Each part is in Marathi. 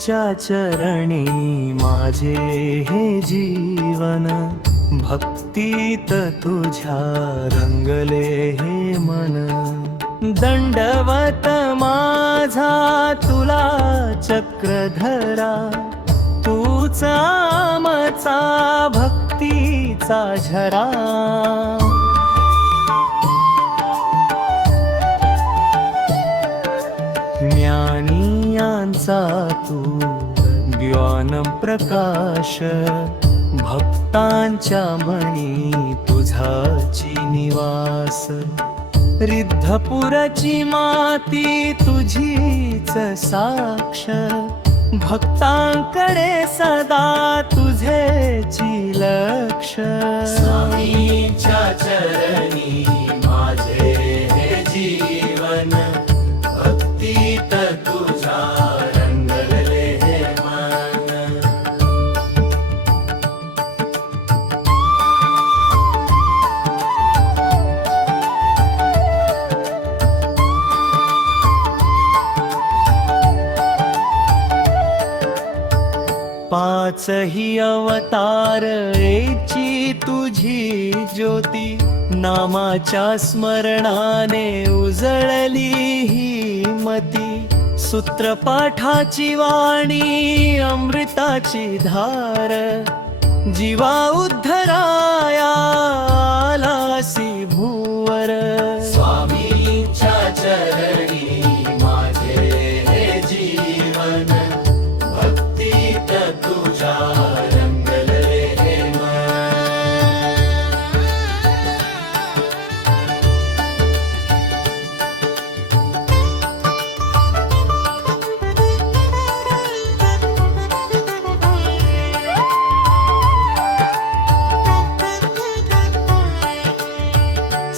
स्वामींच्या चरणी माझे हे जीवन, भक्तीत तुझ्या रंगले हे मन। दंडवत माझा तुला चक्रधरा, तूच आमचा भक्तीचा झरा। ज्ञानियांचा तू ज्ञान प्रकाश, भक्तांच्या मनी तुझाची निवास। रिद्धपुराची माती तुझीच साक्ष, भक्तांकडे सदा तुझेची लक्ष। स्वामींच्या चरणी माझे हे जीवन, भक्तीत तुझा रंगले हे मन। पाचही अवतार एची तुझी ज्योती, नामाच्या स्मरणाने उजळली ही मती। सूत्रपाठाची वाणी अमृताची धार, जीवा उद्धराया आलासी भूवर। स्वामींच्या चरणी माझे हे जीवन, भक्तीत तुझा रंगले हे मन।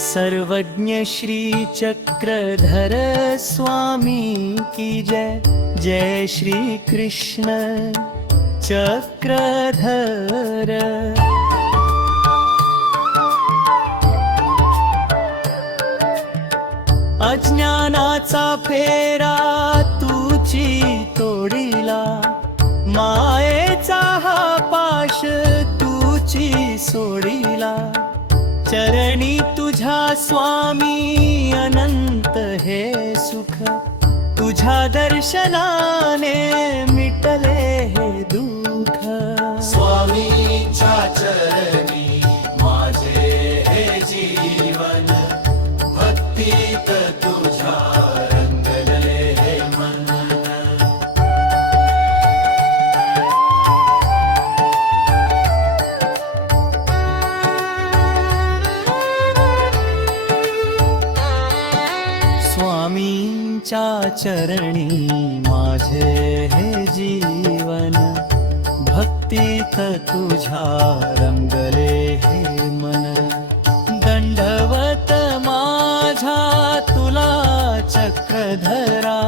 सर्वज्ञ श्री चक्रधर स्वामी की जय। जय श्री कृष्ण चक्रधर। अज्ञानाचा फेरा तुची तोडिला, मायेचा हा पाश तुची सोडिला। चरणी तुझ्या स्वामी अनंत हे सुख, तुझ्या दर्शनाने मिटले हे दुःख। स्वामींच्या चरणी माझे हे जीवन, भक्तीत तुझ्या रंगले हे मन। स्वामींच्या चरणी माझे हे जीवन, भक्तीत तुझ्या रंगले हे मन। दंडवत माझा तुला चक्रधरा,